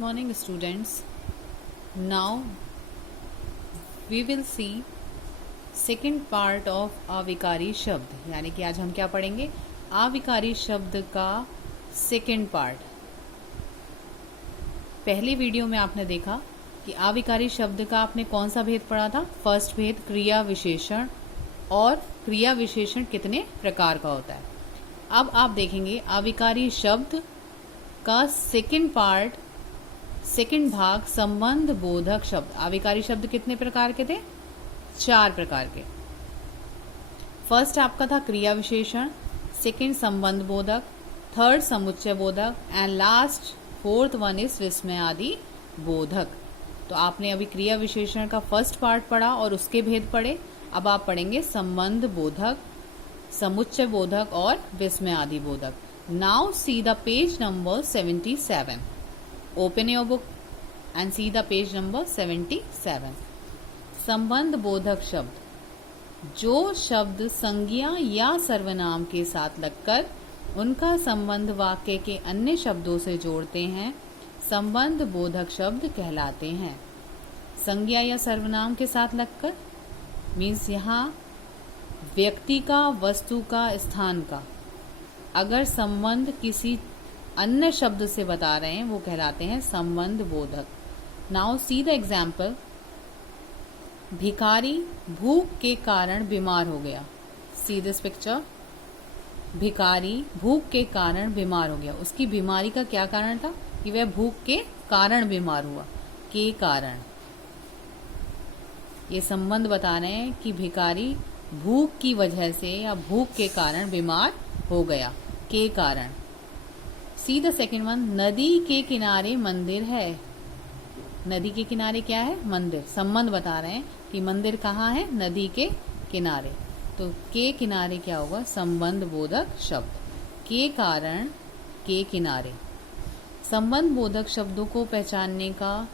Morning students. Now we will see second part of अविकारी शब्द, यानी कि आज हम क्या पढ़ेंगे, अविकारी शब्द का सेकंड पार्ट। पहले वीडियो में आपने देखा कि अविकारी शब्द का आपने कौन सा भेद पढ़ा था। फर्स्ट भेद क्रिया विशेषण, और क्रिया विशेषण कितने प्रकार का होता है। अब आप देखेंगे अविकारी शब्द का सेकंड पार्ट, सेकंड भाग संबंध बोधक शब्द। अविकारी शब्द कितने प्रकार के थे? 4 प्रकार के। फर्स्ट आपका था क्रिया विशेषण, सेकंड संबंध बोधक, थर्ड समुच्चय बोधक and last fourth one is विस्मय आदि बोधक। तो आपने अभी क्रिया विशेषण का फर्स्ट पार्ट पढ़ा और उसके भेद पढ़े। अब आप पढ़ेंगे संबंध बोधक, समुच्चय बोधक और विस्मय आदि बोधक। Now see the page number 77। Open your book and see the page number 77. संबंध बोधक शब्द, जो शब्द संज्ञा या सर्वनाम के साथ लगकर उनका संबंध वाक्य के अन्य शब्दों से जोड़ते हैं, संबंध बोधक शब्द कहलाते हैं। संज्ञा या सर्वनाम के साथ लगकर मीन्स यहाँ व्यक्ति का, वस्तु का, स्थान का अगर संबंध किसी अन्य शब्द से बता रहे हैं वो कहलाते हैं संबंध बोधक। Now see the example. भिखारी भूख के कारण बीमार हो गया। See this picture. भिखारी भूख के कारण बीमार हो गया। उसकी बीमारी का क्या कारण था कि वह भूख के कारण बीमार हुआ। के कारण, ये संबंध बता रहे हैं कि भिखारी भूख की वजह से या भूख के कारण बीमार हो गया। के कारण। See the second one. नदी के किनारे मंदिर है। नदी के किनारे क्या है? मंदिर। संबंध बता रहे हैं कि मंदिर कहाँ है? नदी के किनारे। तो के किनारे क्या होगा? संबंध बोधक शब्द। के कारण, के किनारे। संबंध बोधक शब्दों को पहचानने का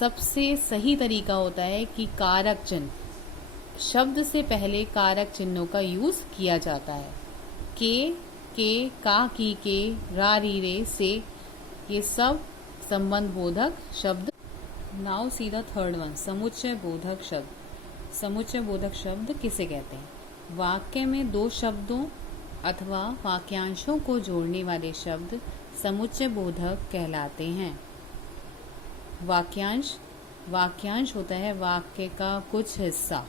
सबसे सही तरीका होता है कि कारक चिन्ह, शब्द से पहले कारक चिन्हों का यूज किया जाता है। के, का, की, के, रा, री, रे, से, ये सब संबंध बोधक शब्द। Now see the third one, समुच्चय बोधक शब्द। समुच्चय बोधक शब्द किसे कहते हैं? वाक्य में दो शब्दों अथवा वाक्यांशों को जोड़ने वाले शब्द समुच्चय बोधक कहलाते हैं। वाक्यांश होता है वाक्य का कुछ हिस्सा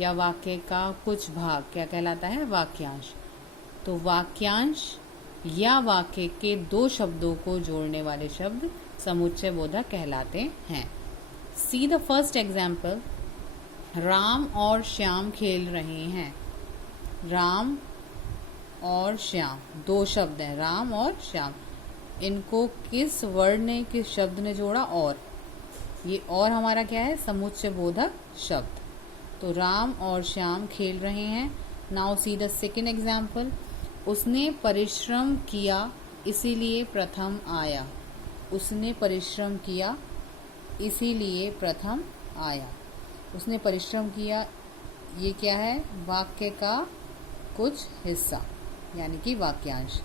या वाक्य का कुछ भाग, क्या कहलाता है? वाक्यांश। तो वाक्यांश या वाक्य के दो शब्दों को जोड़ने वाले शब्द समुच्चय बोधक कहलाते हैं। See the first example. Ram और श्याम खेल रहे हैं। राम और श्याम दो शब्द हैं, राम और श्याम। इनको किस वर्ड ने, किस शब्द ने जोड़ा? और। ये और हमारा क्या है? समुच्चय बोधक शब्द। तो राम और श्याम खेल रहे हैं। Now see the second example. उसने परिश्रम किया इसीलिए प्रथम आया। उसने परिश्रम किया इसीलिए प्रथम आया। उसने परिश्रम किया, ये क्या है? वाक्य का कुछ हिस्सा यानी कि वाक्यांश।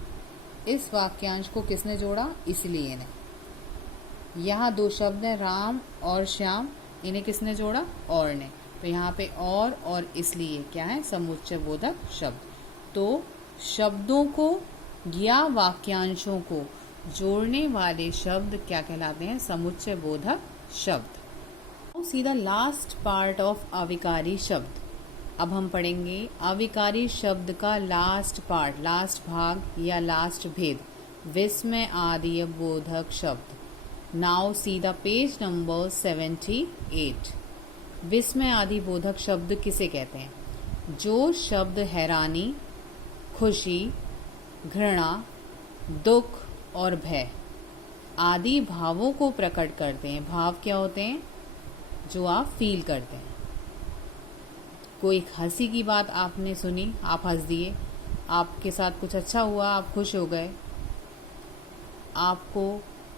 इस वाक्यांश को किसने जोड़ा? इसलिए ने। यहाँ दो शब्द हैं, राम और श्याम, इन्हें किसने जोड़ा? और ने। तो यहाँ पे और इसलिए क्या है? समुच्चय बोधक शब्द। तो शब्दों को या वाक्यांशों को जोड़ने वाले शब्द क्या कहलाते हैं? समुच्चय बोधक शब्द। See the last part of अविकारी शब्द। अब हम पढ़ेंगे अविकारी शब्द का लास्ट पार्ट, लास्ट भाग या लास्ट भेद, विस्मय आदि बोधक शब्द। Now see the page number 78। विस्मय आदि बोधक शब्द किसे कहते हैं? जो शब्द हैरानी, खुशी, घृणा, दुख और भय आदि भावों को प्रकट करते हैं। भाव क्या होते हैं? जो आप फील करते हैं। कोई हंसी की बात आपने सुनी, आप हंस दिए। आपके साथ कुछ अच्छा हुआ, आप खुश हो गए। आपको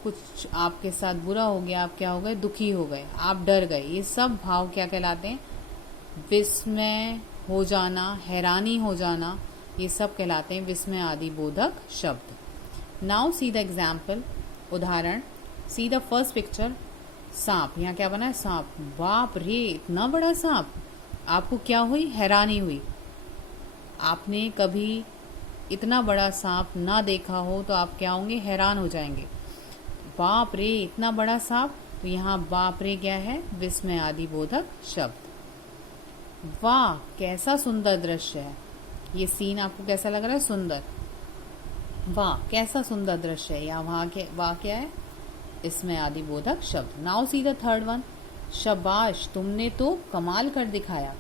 कुछ आपके साथ बुरा हो गया, आप क्या हो गए? दुखी हो गए, आप डर गए। ये सब भाव क्या कहलाते हैं? विस्मय हो जाना, हैरानी हो जाना, ये सब कहलाते हैं विस्मय आदि बोधक शब्द। Now see the example. उदाहरण, सी द फर्स्ट पिक्चर, सांप। यहाँ क्या बना है? सांप। बाप रे, इतना बड़ा सांप। आपको क्या हुई? हैरानी हुई। आपने कभी इतना बड़ा सांप ना देखा हो तो आप क्या होंगे? हैरान हो जाएंगे। बाप रे, इतना बड़ा सांप। तो यहाँ बाप रे क्या है? विस्मय आदि बोधक शब्द। वाह, कैसा सुंदर दृश्य है। ये सीन आपको कैसा लग रहा है? सुंदर। वाह, कैसा सुंदर दृश्य है। या वाह क्या है? इसमें आदि बोधक शब्द। Now see the third one, शाबाश, तुमने तो कमाल कर दिखाया।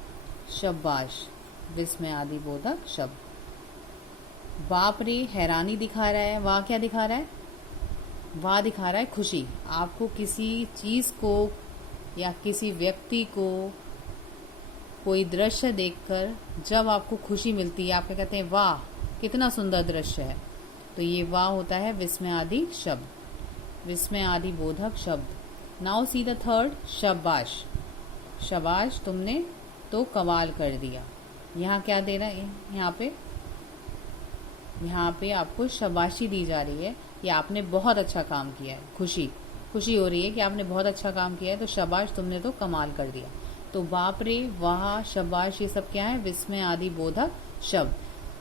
शाबाश, विस्मय आदि बोधक शब्द। बाप रे, हैरानी दिखा रहा है। वाह क्या दिखा रहा है? वाह दिखा रहा है खुशी। आपको किसी चीज को या किसी व्यक्ति को कोई दृश्य देखकर जब आपको खुशी मिलती है, आप क्या कहते हैं? वाह, कितना सुंदर दृश्य है। तो ये वाह होता है विस्मय आदि शब्द, विस्मय आदि बोधक शब्द। नाउ सी द थर्ड, शाबाश। शाबाश, तुमने तो कमाल कर दिया। यहाँ क्या दे रहा है? यहाँ पे आपको शाबाशी दी जा रही है कि आपने बहुत अच्छा काम किया है। खुशी हो रही है कि आपने बहुत अच्छा काम किया है, तो शाबाश, तुमने तो कमाल कर दिया। तो बाप रे, वाह, शाबाश, ये सब क्या है? विस्मय आदि बोधक शब्द।